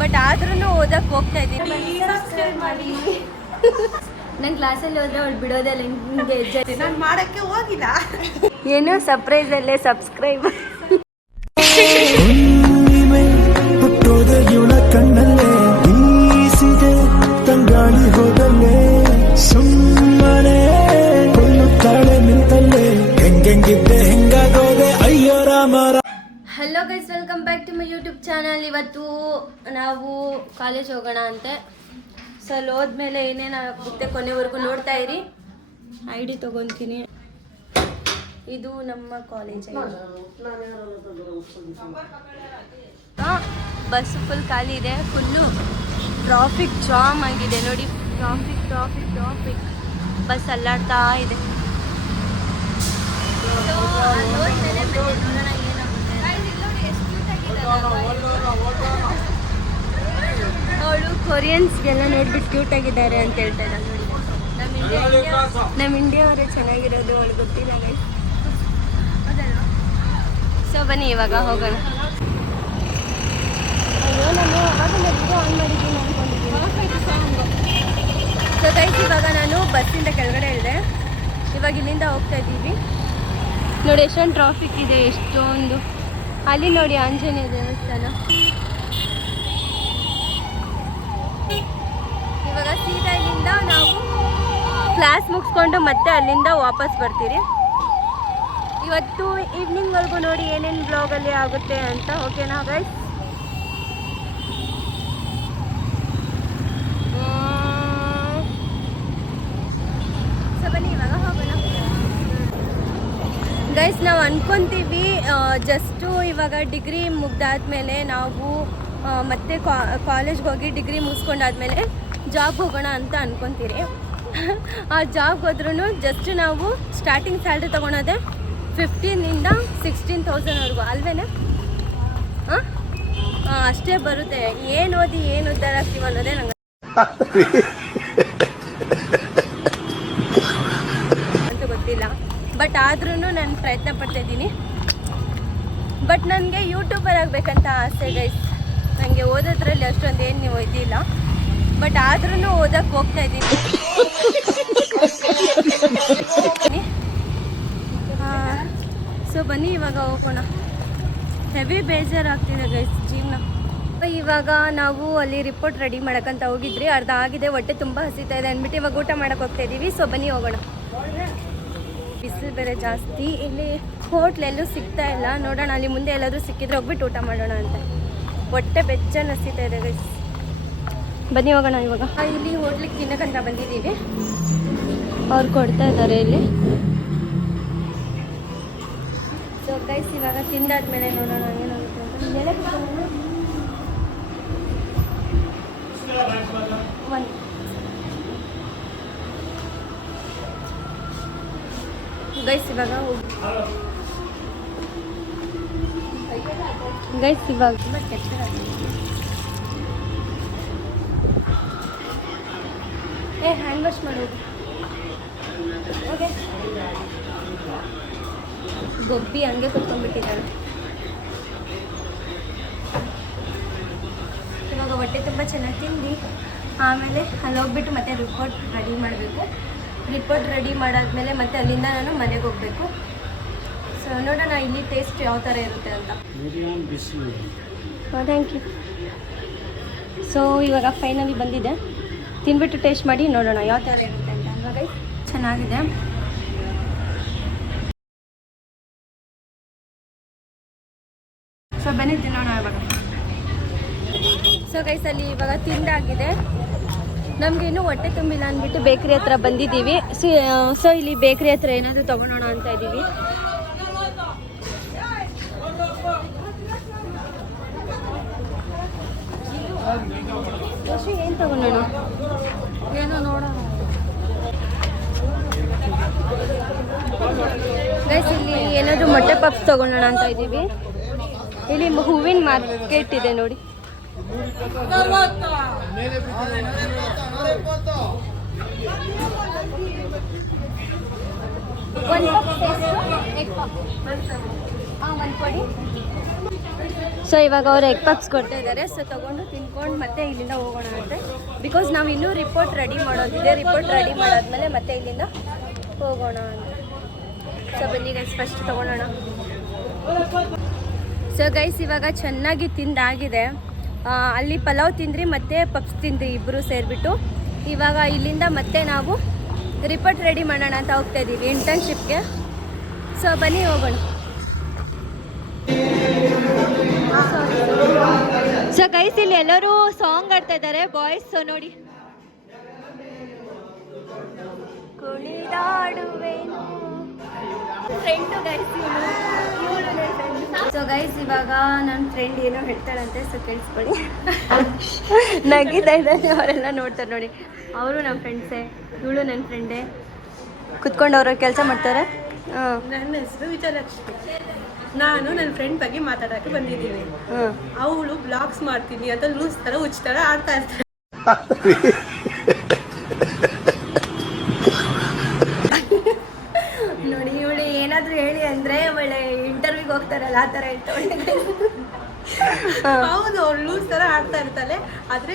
But ಆದ್ರೂ ಓದಕ್ಕೆ ಹೋಗ್ತಾ ಇದ್ದೀನಿ. ನನ್ನ ಕ್ಲಾಸಲ್ಲಿ ಹೋದ್ರೆ ಅವಳು ಬಿಡೋದಲ್ಲ, ಹಿಂಗೆ ನಾನು ಮಾಡಕ್ಕೆ ಹೋಗಿಲ್ಲ. ಏನೋ ಸರ್ಪ್ರೈಸ್ ಅಲ್ಲೇ ಸಬ್ಸ್ಕ್ರೈಬ್. ಕಣ್ಣಲ್ಲೇ ಬೀಸಿದೆ ತಂಗಾಳಿ ಹೋದಲ್ಲೇ ಸುಮ್ಮನೆ ಕೊಲ್ಲುತ್ತಾಳೆ ನಿಂತಲ್ಲೇ ಹೆಂಗೆಂಗಿದ್ದೆ ಹೆಂಗಾಗೋದೆ ಅಯ್ಯೋ ರಾಮರ. Hello guys, welcome back to my YouTube channel. ಇವತ್ತು ನಾವು ಕಾಲೇಜ್ ಹೋಗೋಣ ಅಂತೆ. ಸೊ ಅಲ್ಲಿ ಹೋದ್ಮೇಲೆ ಏನೇನು ಆಗುತ್ತೆ ಕೊನೆವರೆಗೂ ನೋಡ್ತಾ ಇರಿ. ID ತೊಗೊತೀನಿ. ಇದು ನಮ್ಮ ಕಾಲೇಜ್. ಬಸ್ ಫುಲ್ ಖಾಲಿ ಇದೆ, ಫುಲ್ಲು ಟ್ರಾಫಿಕ್ ಜಾಮ್ ಆಗಿದೆ ನೋಡಿ. ಟ್ರಾಫಿಕ್ ಬಸ್ ಅಲ್ಲಾಡ್ತಾ ಇದೆ. ಅವಳು ಕೊರಿಯನ್ಸ್ಗೆಲ್ಲ ನೋಡ್ಬಿಟ್ಟು ಕ್ಯೂಟ್ ಆಗಿದ್ದಾರೆ ಅಂತ ಹೇಳ್ತಾ ಇದ್ದಾಳೆ ನೋಡಿ. ನಮ್ಮ ಇಂಡಿಯಾ ಅವರೇ ಚೆನ್ನಾಗಿರೋದು ಅವಳು ಗೊತ್ತಿಲ್ಲ ಗೈಸ್. ಸೊ ಬನ್ನಿ ಇವಾಗ ಹೋಗೋಣ. ಅಯ್ಯೋ ನಾನು ಅವಾಗಲೇ ವಿಡಿಯೋ ಆನ್ ಮಾಡಿದ್ದೀನಿ ಅಂದ್ಕೊಂಡಿದ್ದೀನಿ. ಸೊ ಗೈಸ್ ಇವಾಗ ನಾನು ಬಸ್ಸಿಂದ ಕೆಳಗಡೆ ಇಳಿದೆ. ಇವಾಗ ಇಲ್ಲಿಂದ ಹೋಗ್ತಾ ಇದ್ದೀವಿ. ನೋಡಿ ಎಷ್ಟೊಂದು ಟ್ರಾಫಿಕ್ ಇದೆ, ಎಷ್ಟೊಂದು. ಅಲ್ಲಿ ನೋಡಿ ಆಂಜನೇಯ ದೇವಸ್ಥಾನ. ಇವಾಗ ಸೀದಾ ಇಲ್ಲಿಂದ ನಾವು ಕ್ಲಾಸ್ ಮುಗಿಸ್ಕೊಂಡು ಮತ್ತೆ ಅಲ್ಲಿಂದ ವಾಪಸ್ ಬರ್ತೀರಿ. ಇವತ್ತು ಈವ್ನಿಂಗ್ವರೆಗೂ ನೋಡಿ ಏನೇನು ಬ್ಲಾಗಲ್ಲಿ ಆಗುತ್ತೆ ಅಂತ. ಓಕೆನಾ ಗೈಸ್? ಸೊ ಬನ್ನಿ ಇವಾಗ ಹೋಗೋಣ ಗೈಸ್. ನಾವು ಅನ್ಕೊಂತೀವಿ ಜಸ್ಟು ಇವಾಗ ಡಿಗ್ರಿ ಮುಗ್ದಾದ್ಮೇಲೆ ನಾವು ಮತ್ತೆ ಕಾಲೇಜ್ಗೆ ಹೋಗಿ ಡಿಗ್ರಿ ಮುಗಿಸ್ಕೊಂಡಾದ್ಮೇಲೆ ಜಾಬ್ ಹೋಗೋಣ ಅಂತ ಅನ್ಕೊತೀರಿ. ಆ ಜಾಬ್ಗೆ ಹೋದ್ರೂ ಜಸ್ಟ್ ನಾವು ಸ್ಟಾರ್ಟಿಂಗ್ ಸ್ಯಾಲ್ರಿ ತೊಗೊಳೋದೆ 15,000 to 16,000ವರೆಗೂ ಅಲ್ವೇನೆ? ಅಷ್ಟೇ ಬರುತ್ತೆ. ಏನು ಓದಿ ಏನು ಉದ್ಧಾರ ಆಗ್ತೀವಿ ಅನ್ನೋದೇ ನಂಗೆ ಅಂತ ಗೊತ್ತಿಲ್ಲ. ಬಟ್ ಆದ್ರೂ ನಾನು ಪ್ರಯತ್ನ ಪಡ್ತಾ ಇದ್ದೀನಿ. ಬಟ್ ನನಗೆ ಯೂಟ್ಯೂಬರ್ ಆಗಬೇಕಂತ ಆಸೆ ಗೈಸ್. ನನಗೆ ಓದೋದ್ರಲ್ಲಿ ಅಷ್ಟೊಂದು ಏನು ನೀವು ಇದಿಲ್ಲ. ಬಟ್ ಆದ್ರೂ ಓದಕ್ಕೆ ಹೋಗ್ತಾ ಇದ್ದೀನಿ. ಸೊ ಬನ್ನಿ ಇವಾಗ ಹೋಗೋಣ. ಹೆವಿ ಬೇಜಾರಾಗ್ತಿದೆ ಗೈಸ್ ಜೀವನ. ಇವಾಗ ನಾವು ಅಲ್ಲಿ ರಿಪೋರ್ಟ್ ರೆಡಿ ಮಾಡೋಕ್ಕಂತ ಹೋಗಿದ್ರಿ, ಅರ್ಧ ಆಗಿದೆ. ಹೊಟ್ಟೆ ತುಂಬ ಹಸಿತಾ ಇದೆ ಅಂದ್ಬಿಟ್ಟು ಇವಾಗ ಊಟ ಮಾಡೋಕ್ಕೆ ಹೋಗ್ತಾ ಇದ್ದೀವಿ. ಸೊ ಬನ್ನಿ ಹೋಗೋಣ. ಬಿಸಿಲು ಬೇರೆ ಜಾಸ್ತಿ, ಇಲ್ಲಿ ಹೋಟ್ಲೆಲ್ಲೂ ಸಿಗ್ತಾ ಇಲ್ಲ. ನೋಡೋಣ ಅಲ್ಲಿ ಮುಂದೆ ಎಲ್ಲಾದರೂ ಸಿಕ್ಕಿದ್ರೆ ಹೋಗ್ಬಿಟ್ಟು ಊಟ ಮಾಡೋಣ ಅಂತ. ಹೊಟ್ಟೆ ಬೆಚ್ಚನ ಹಸಿತಾ ಇದೆ ಗೈಸ್. ಬನ್ನಿ ಹೋಗೋಣ ಇವಾಗ. ಇಲ್ಲಿ ಹೋಟ್ಲಿಗೆ ತಿನ್ನಕ್ಕಂತ ಬಂದಿದ್ದೀವಿ. ಅವ್ರು ಕೊಡ್ತಾ ಇದ್ದಾರೆ ಇಲ್ಲಿ. ಸೊ ಗೈಸ್ ಇವಾಗ ತಿಂದಾದ್ಮೇಲೆ ನೋಡೋಣ ಏನಾಗುತ್ತೆ ಅಂತ. ಗೈಸ್ ಇವಾಗ ಹ್ಯಾಂಡ್ ವಾಶ್ ಮಾಡೋದು. ಓಕೆ, ಗೊಬ್ಬಿ ಹಂಗೆ ಕುತ್ಕೊಂಡ್ಬಿಟ್ಟಿದ್ದಾಳೆ. ಇವಾಗ ಹೊಟ್ಟೆ ತುಂಬ ಚೆನ್ನಾಗಿ ತಿಂದು ಆಮೇಲೆ ಅಲ್ಲಿ ಹೋಗ್ಬಿಟ್ಟು ಮತ್ತೆ ರಿಪೋರ್ಟ್ ರೆಡಿ ಮಾಡಬೇಕು. ರಿಪೋರ್ಟ್ ರೆಡಿ ಮಾಡಾದ್ಮೇಲೆ ಮತ್ತೆ ಅಲ್ಲಿಂದ ನಾನು ಮನೆಗೆ ಹೋಗಬೇಕು. ಸೊ ನೋಡೋಣ ಇಲ್ಲಿ ಟೇಸ್ಟ್ ಯಾವ ಥರ ಇರುತ್ತೆ ಅಂತ. Thank you. ಸೊ ಇವಾಗ ಫೈನಲಿ ಬಂದಿದೆ. ತಿಂದ್ಬಿಟ್ಟು ಟೇಸ್ಟ್ ಮಾಡಿ ನೋಡೋಣ ಯಾವ ಥರ ಇರುತ್ತೆ ಅಂತ. ಅಲ್ವಾ ಗೈಸ್? ಚೆನ್ನಾಗಿದೆ. ಸೊ ಬನ್ನಿ ತಿನ್ನೋಣ ಇವಾಗ. ಸೊ ಗೈಸ್ ಅಲ್ಲಿ ಇವಾಗ ತಿಂದಾಗಿದೆ. ನಮ್ಗೆ ಇನ್ನೂ ಹೊಟ್ಟೆ ತುಂಬಿಲ್ಲ ಅಂದ್ಬಿಟ್ಟು ಬೇಕ್ರಿ ಹತ್ರ ಬಂದಿದ್ದೀವಿ. ಸೊ ಇಲ್ಲಿ ಬೇಕ್ರಿ ಹತ್ರ ಏನಾದರೂ ತೊಗೊಳೋಣ ಅಂತ ಇದ್ದೀವಿ. ಏನು ತೊಗೊಳೋಣ? ಏನೋ ನೋಡೋಣ ಗೈಸ್. ಇಲ್ಲಿ ಏನಾದರೂ ಮೊಟ್ಟೆ ಪಪ್ಸ್ ತೊಗೊಳೋಣ ಅಂತ ಇದ್ದೀವಿ. ಇಲ್ಲಿ ಹೂವಿನ ಮಾರ್ಕೆಟ್ ಇದೆ ನೋಡಿ. ಒಂದು ಪಪ್ ಎಗ್ ಪಪ್ ಒಂದು ಕೊಡಿ. ಸೊ ಇವಾಗ ಅವ್ರು ಎಗ್ ಪಪ್ಸ್ ಕೊಡ್ತಾ ಇದ್ದಾರೆ. ಸೊ ತೊಗೊಂಡು ತಿನ್ಕೊಂಡು ಮತ್ತೆ ಇಲ್ಲಿಂದ ಹೋಗೋಣ ಅಂತೆ. ಬಿಕಾಸ್ ನಾವು ಇನ್ನೂ ರಿಪೋರ್ಟ್ ರೆಡಿ ಮಾಡೋದಿದೆ. ರಿಪೋರ್ಟ್ ರೆಡಿ ಮಾಡಾದ್ಮೇಲೆ ಮತ್ತೆ ಇಲ್ಲಿಂದ ಹೋಗೋಣ ಅಂತ. ಸೊ ಬನ್ನಿ ಗೈಸ್ ಫಸ್ಟ್ ತೊಗೊಳೋಣ. ಸೊ ಗೈಸ್ ಇವಾಗ ಚೆನ್ನಾಗಿ ತಿಂದಾಗಿದೆ. ಅಲ್ಲಿ ಪಲಾವ್ ತಿಂದ್ರಿ ಮತ್ತು ಪಪ್ಸ್ ತಿಂದ್ರಿ ಇಬ್ಬರು ಸೇರಿಬಿಟ್ಟು. ಇವಾಗ ಇಲ್ಲಿಂದ ಮತ್ತೆ ನಾವು ರಿಪೋರ್ಟ್ ರೆಡಿ ಮಾಡೋಣ ಅಂತ ಹೋಗ್ತಾ ಇದ್ದೀವಿ ಇಂಟರ್ನ್ಶಿಪ್ಗೆ. ಸೊ ಬನ್ನಿ ಹೋಗೋಣ. ಸೊ ಗೈಸ್ ಇಲ್ಲಿ ಎಲ್ಲರೂ ಸಾಂಗ್ ಆಡ್ತಾ ಇದ್ದಾರೆ ಬಾಯ್ಸ್. ಸೊ ನೋಡಿ ಕುಣಿದಾಡುವೆನು ಫ್ರೆಂಡು ಗೈಸ್. ಸೊ ಗೈಸ್ ಇವಾಗ ನನ್ನ ಫ್ರೆಂಡ್ ಏನೋ ಹೇಳ್ತಾಳಂತೆ. ಸೊ ಕೇಳಿಸ್ಕೊಳ್ಳಿ. ನಗಿತಾ ಇದ್ದಾರೆ ಅವರೆಲ್ಲ ನೋಡ್ತಾರೆ ನೋಡಿ. ಅವರು ನಮ್ಮ ಫ್ರೆಂಡ್ಸೇ, ಇವಳು ನನ್ನ ಫ್ರೆಂಡೇ. ಕುತ್ಕೊಂಡು ಅವ್ರ ಕೆಲಸ ಮಾಡ್ತಾರೆ. ನನ್ನ ಹೆಸರು ವಿಜಯಲಕ್ಷ್ಮಿ. ನಾನು ನನ್ನ ಫ್ರೆಂಡ್ ಬಗ್ಗೆ ಮಾತಾಡೋಕ್ಕೆ ಬಂದಿದ್ದೀನಿ. ಅವಳು ಬ್ಲಾಗ್ಸ್ ಮಾಡ್ತೀನಿ ಅಂತ ಲೂಸ್ ಥರ ಹುಚ್ಚ ಥರ ಆಡ್ತಾ ಇರ್ತಾರೆ. ನೋಡಿ ಇವಳು ಏನಾದರೂ ಹೇಳಿ ಅಂದರೆ ಒಳ್ಳೆ ಇಂಟರ್ವ್ಯೂಗೆ ಹೋಗ್ತಾರಲ್ಲ ಆ ಥರ ಹೇಳ್ತಾಳೆ. ಹೌದು, ಅವಳು ಲೂಸ್ ಥರ ಆಡ್ತಾ ಇರ್ತಾಳೆ. ಆದರೆ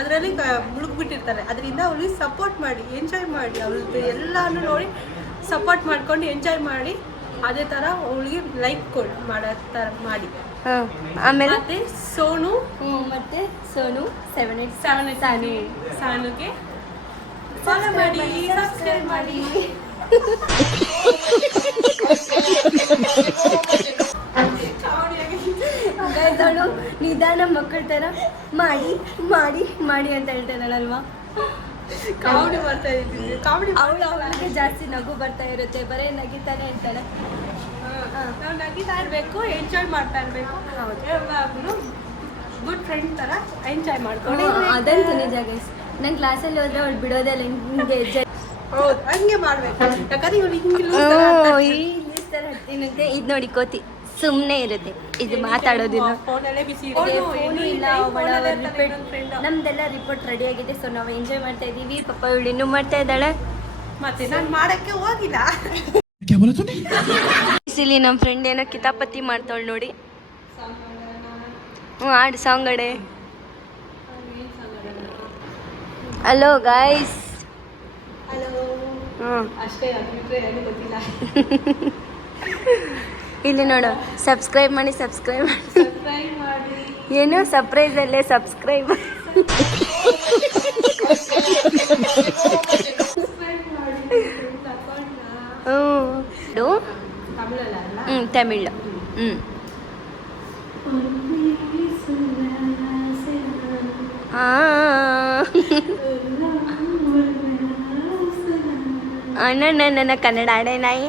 ಅದರಲ್ಲಿ ಮುಳುಗ್ಬಿಟ್ಟಿರ್ತಾರೆ. ಅದರಿಂದ ಅವಳಿಗೆ ಸಪೋರ್ಟ್ ಮಾಡಿ, ಎಂಜಾಯ್ ಮಾಡಿ, ಅವಳದ್ದು ಎಲ್ಲಾನು ನೋಡಿ ಸಪೋರ್ಟ್ ಮಾಡ್ಕೊಂಡು ಎಂಜಾಯ್ ಮಾಡಿ ಅದೇ ಥರ ಅವಳಿಗೆ ಲೈಕ್ ಮಾಡೋ ಥರ ಮಾಡಿ. ಆಮೇಲೆ ಮತ್ತೆ ಸೋನು ಮತ್ತೆ ಸೋನು 78 ಸಾನುಗೆ ಫಾಲೋ ಮಾಡಿ, ಸಬ್ಸ್ಕ್ರೈಬ್ ಮಾಡಿ. ಅವಳು ನಿಧಾನ ಮಕ್ಕಳ ಥರ ಮಾಡಿ ಮಾಡಿ ಮಾಡಿ ಅಂತ ಹೇಳ್ತಾಳಲ್ವಾ. ಕಾಮಿಡಿ ಮಾಡ್ತಾ ಇದ್ದೀನಿ. ಕಾಮಿಡಿ ಅವಳಿಗೆ ಜಾಸ್ತಿ ನಗು ಬರ್ತಾ ಇರುತ್ತೆ. ಬರೀ ನಗಿತಾನೆ ಇರ್ತಾಳೆ. ನಾವು ನಗಿತಾ ಇರಬೇಕು, ಎಂಜಾಯ್ ಮಾಡ್ತಾ ಇರಬೇಕು. ಯಾವಾಗಲೂ ಗುಡ್ ಫ್ರೆಂಡ್ ಥರ ಎಂಜಾಯ್ ಮಾಡ್ಕೊಂಡು. ಅದಂತೂ ನಿಜ ಗೈಸ್. ನನ್ನ ಕ್ಲಾಸಲ್ಲಿ ಹೋದ್ರೆ ಅವಳು ಬಿಡೋದಲ್ಲ ಹಿಂಗೆ. ಹೌದು, ಹಂಗೆ ಮಾಡ್ಬೇಕು. ಯಾಕಂದ್ರೆ ಇವಳು ಹಿಂಗೆ ಈ ಲೂಸ್ ಥರ ಹತ್ತೀನಂತೆ. ಇದು ನೋಡಿ ಕೋತಿ ಸುಮ್ಮನೆ ಇರುತ್ತೆ, ಇದು ಮಾತಾಡೋದಿಲ್ಲ. ಫೋನಲ್ಲೇ ಬಿಸಿ ಫೋನು ಇಲ್ಲ. ನಮ್ದೆಲ್ಲ ರಿಪೋರ್ಟ್ ರೆಡಿ ಆಗಿದೆ. ಸೊ ನಾವು ಎಂಜಾಯ್ ಮಾಡ್ತಾ ಇದ್ದೀವಿ. ಪಾಪ ಇವಳು ಇನ್ನೂ ಮಾಡ್ತಾ ಇದ್ದಾಳೆ. ಮತ್ತೆ ನಾನು ಮಾಡಕ್ಕೆ ಹೋಗಿಲ್ಲ. ಇಲ್ಲಿ ನಮ್ಮ ಫ್ರೆಂಡ್ ಏನೋ ಕಿತಾಪತಿ ಮಾಡ್ತಾಳೆ ನೋಡಿ. ಆಡು ಸಾಂಗ್ ಅಡೆ. Hello guys. ಅಷ್ಟೇ, ಅದು ಗೊತ್ತಿಲ್ಲ. ಇಲ್ಲಿ ನೋಡು, ಸಬ್ಸ್ಕ್ರೈಬ್ ಮಾಡಿ. ಸಬ್ಸ್ಕ್ರೈಬ್ ಮಾಡಿ. ಏನು ಸರ್ಪ್ರೈಸಲ್ಲೇ ಸಬ್ಸ್ಕ್ರೈಬ್. ತಮಿಳು. ನನ್ನ ಕನ್ನಡ ಆಡೆ ನಾಯಿ.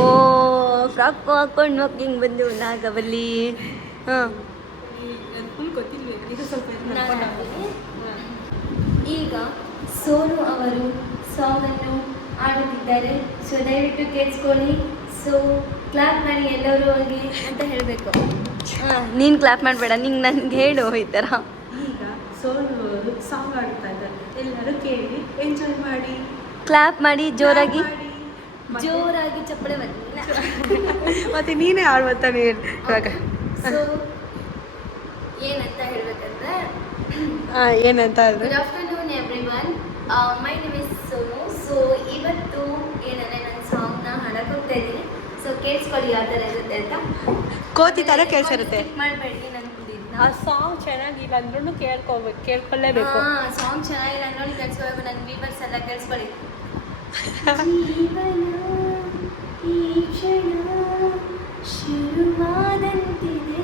ಓ ಫ್ರಾಕ್ ಹಾಕೊಂಡು ವಾಕಿಂಗ್ ಬಂದು ನಾಗವಲ್ಲಿ. ಹಾಂ ಈಗ ಸೋನು ಅವರು ಸಾಂಗನ್ನು ಆಡುತ್ತಿದ್ದಾರೆ. ಸೊ ದಯವಿಟ್ಟು ಕೇಳಿಸ್ಕೊಳ್ಳಿ. ಸೊ ಕ್ಲಾಪ್ ಮಾಡಿ ಎಲ್ಲರೂ ಹೋಗಿ ಅಂತ ಹೇಳಬೇಕು. ನೀನು ಕ್ಲಾಪ್ ಮಾಡಬೇಡ, ನಿಂಗೆ ನನಗೆ ಹೇಳು ಈ ಥರ. ಈಗ ಸೋನು ಅವರು ಸಾಂಗ್ ಆಡ್ತಾ ಇದ್ದಾರೆ. ಎಲ್ಲರೂ ಕೇಳಿ ಎಂಜಾಯ್ ಮಾಡಿ, ಕ್ಲಾಪ್ ಮಾಡಿ ಜೋರಾಗಿ ಜೋರಾಗಿ ಚಪ್ಪಳೆ ಬನ್ನಿ. ಮತ್ತೆ ನೀನೇ ಆಡ್ಬತ್ತಾನೆ ಇವಾಗ. ಸೊ ಏನಂತ ಹೇಳ್ಬೇಕಂದ್ರೆ, ಏನಂತ ಅಂದ್ರೆ, good afternoon everyone, my name is Sonu. So ಇವತ್ತು ಏನಂದರೆ ನನ್ನ ಸಾಂಗ್ನ ಹಾಡಕ್ಕೆ ಹೋಗ್ತಾ ಇದ್ದೀನಿ. ಸೊ ಕೇಳಿಸ್ಕೊಳ್ಳಿ ಯಾವ ಥರ ಇರುತ್ತೆ ಅಂತ. ಕೋತಿ ಥರ ಕೇಳಿಸಿರುತ್ತೆ. ಮಾಡಬೇಡಿ ನನ್ನ ಆ ಸಾಂಗ್ ಚೆನ್ನಾಗಿಲ್ಲ ಅಂದ್ರೂ ಕೇಳ್ಕೊಳ್ಳೇಬೇಕು. ಸಾಂಗ್ ಚೆನ್ನಾಗಿಲ್ಲ ಅನ್ನೋದು ಕೇಳಿಸ್ಕೋಬೇಕು. ನನ್ನ ವೀವರ್ಸ್ ಎಲ್ಲ ಕೇಳಿಸ್ಕೊಳ್ಳಿ. ಜೀವನ ಈ ಕ್ಷಣ ಶುರುವಾದಂತಿದೆ,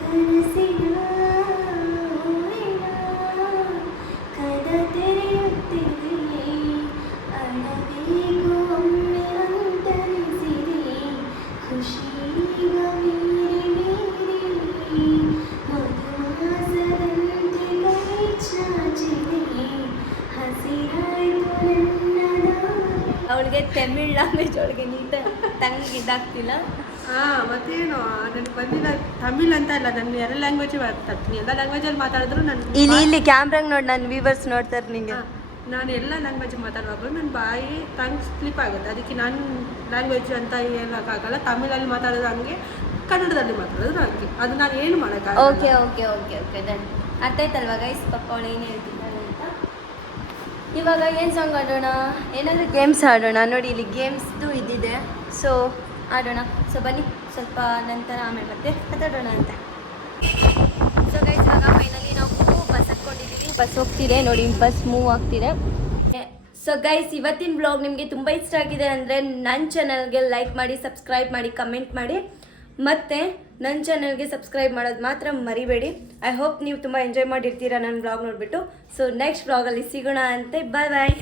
ಕನಸಿನ ಕದ ತೆರೆಯುತ್ತಿದೆ, ಅಳಬೇಕು ಒಮ್ಮೆ ಅಂತರಿಸಿದೆ, ಖುಷಿಗ ಮೀರಿ ಮಧುಮಾಸದಂತೆ ಕೈ ಚಾಚಿದೆ, ಹಸಿರಾಯ್ತು ನನ್ನ. ಅವಳಿಗೆ ತಮಿಳ್ ಲ್ಯಾಂಗ್ವೇಜ್ ಒಳಗೆ ನೀಟಾಗಿ ಇದಾಗ್ತಿಲ್ಲ. ಮತ್ತೇನು ನನಗೆ ಬಂದಿಲ್ಲ ತಮಿಳ್ ಅಂತ ಇಲ್ಲ, ನಾನು ಎಲ್ಲ ಲ್ಯಾಂಗ್ವೇಜ್ ಮಾತಾಡ್ತೀನಿ, ಎಲ್ಲ ಲ್ಯಾಂಗ್ವೇಜಲ್ಲಿ ಮಾತಾಡಿದ್ರು ನಾನು ಇಲ್ಲಿ ಕ್ಯಾಮ್ರಾಗ ನೋಡಿ ನನ್ನ ವ್ಯೂವರ್ಸ್ ನೋಡ್ತಾರೆ ನಿಂಗೆ. ನಾನು ಎಲ್ಲ ಲ್ಯಾಂಗ್ವೇಜ್ ಮಾತಾಡುವಾಗ ನನ್ನ ಬಾಯಿ ಟಂಗ್ ಸ್ಲಿಪ್ ಆಗುತ್ತೆ, ಅದಕ್ಕೆ ನಾನು ಲ್ಯಾಂಗ್ವೇಜ್ ಅಂತ ಹೇಳೋಕ್ಕಾಗಲ್ಲ. ತಮಿಳಲ್ಲಿ ಮಾತಾಡೋದು ಹಂಗೆ, ಕನ್ನಡದಲ್ಲಿ ಮಾತಾಡೋದು ಹಂಗೆ, ಅದು ನಾನು ಏನು ಮಾಡೋಕ್ಕಾಗಲ್ಲ. Okay okay okay okay then ಅರ್ಥ ಆಯ್ತಲ್ವಾ ಗೈಸ್ ಪಪ್ಪ ಅವಳು ಏನು ಹೇಳ್ತಿದ್ದಾರೆ ಅಂತ. ಇವಾಗ ಏನು ಸಾಂಗ್ ಆಡೋಣ, ಏನಾದರೂ ಗೇಮ್ಸ್ ಆಡೋಣ. ನೋಡಿ ಇಲ್ಲಿ ಗೇಮ್ಸ್ದು ಇದ್ದಿದೆ, ಸೊ ಆಡೋಣ. ಸೊ ಬನ್ನಿ ಸ್ವಲ್ಪ ನಂತರ ಆಮೇಲೆ ಮತ್ತೆ ಮಾತಾಡೋಣ ಅಂತ. ಸೊ ಗೈಸ್ ಇವಾಗ ಫೈನಲಿ ನಾವು ಬಸ್ ಹತ್ಕೊಂಡಿದ್ದೀವಿ, ಬಸ್ ಹೋಗ್ತಿದೆ ನೋಡಿ, ಬಸ್ ಮೂವ್ ಆಗ್ತಿದೆ. ಸೊ ಗೈಸ್ ಇವತ್ತಿನ ವ್ಲಾಗ್ ನಿಮಗೆ ತುಂಬ ಇಷ್ಟ ಆಗಿದೆ ಅಂದರೆ ನನ್ನ ಚಾನಲ್ಗೆ ಲೈಕ್ ಮಾಡಿ, ಸಬ್ಸ್ಕ್ರೈಬ್ ಮಾಡಿ, ಕಮೆಂಟ್ ಮಾಡಿ, ಮತ್ತು ನನ್ನ ಚಾನಲ್ಗೆ ಸಬ್ಸ್ಕ್ರೈಬ್ ಮಾಡೋದು ಮಾತ್ರ ಮರಿಬೇಡಿ. ಐ ಹೋಪ್ ನೀವು ತುಂಬ ಎಂಜಾಯ್ ಮಾಡಿರ್ತೀರ ನನ್ನ ವ್ಲಾಗ್ ನೋಡಿಬಿಟ್ಟು. ಸೊ ನೆಕ್ಸ್ಟ್ ವ್ಲಾಗಲ್ಲಿ ಸಿಗೋಣ ಅಂತೆ. ಬಾಯ್ ಬಾಯ್.